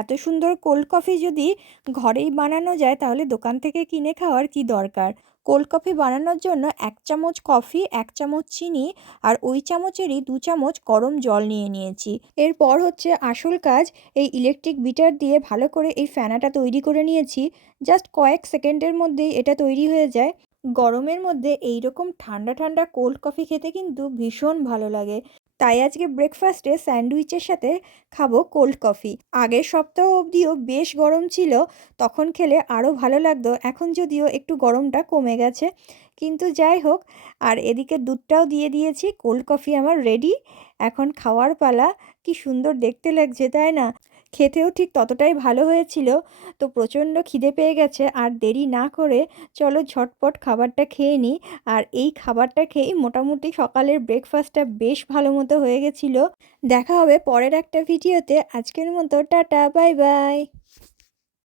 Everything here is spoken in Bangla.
এত সুন্দর কোল্ড কফি যদি ঘরেই বানানো যায় তাহলে দোকান থেকে কিনে খাওয়ার কি দরকার। কোল্ড কফি বানানোর জন্য 1 চামচ কফি, 1 চামচ চিনি আর ওই চামচেরই 2 চামচ গরম জল নিয়ে নিয়েছি। এরপর হচ্ছে আসল কাজ, এই ইলেকট্রিক বিটার দিয়ে ভালো করে এই ফেনাটা তৈরি করে নিয়েছি। জাস্ট কয়েক সেকেন্ডের মধ্যেই এটা তৈরি হয়ে যায়। গরমের মধ্যে এইরকম ঠান্ডা ঠান্ডা কোল্ড কফি খেতে কিন্তু ভীষণ ভালো লাগে। তাই আজকে ব্রেকফাস্টে স্যান্ডউইচের সাথে খাবো কোল্ড কফি। আগের সপ্তাহ অবধিও বেশ গরম ছিল, তখন খেলে আরও ভালো লাগতো। এখন যদিও একটু গরমটা কমে গেছে, কিন্তু যাই হোক। আর এদিকে দুধটাও দিয়ে দিয়েছি, কোল্ড কফি আমার রেডি। এখন খাওয়ার পালা। কি সুন্দর দেখতে লাগছে, তাই না? খেতেও ঠিক ততটাই ভালো হয়েছিল। তো প্রচণ্ড খিদে পেয়ে গেছে, আর দেরি না করে চলো ঝটপট খাবারটা খেয়ে নিই। আর এই খাবারটা খেয়েই মোটামুটি সকালের ব্রেকফাস্টটা বেশ ভালো মতো হয়ে গেছিলো। দেখা হবে পরের একটা ভিডিওতে। আজকের মতো টাটা, বাই বাই।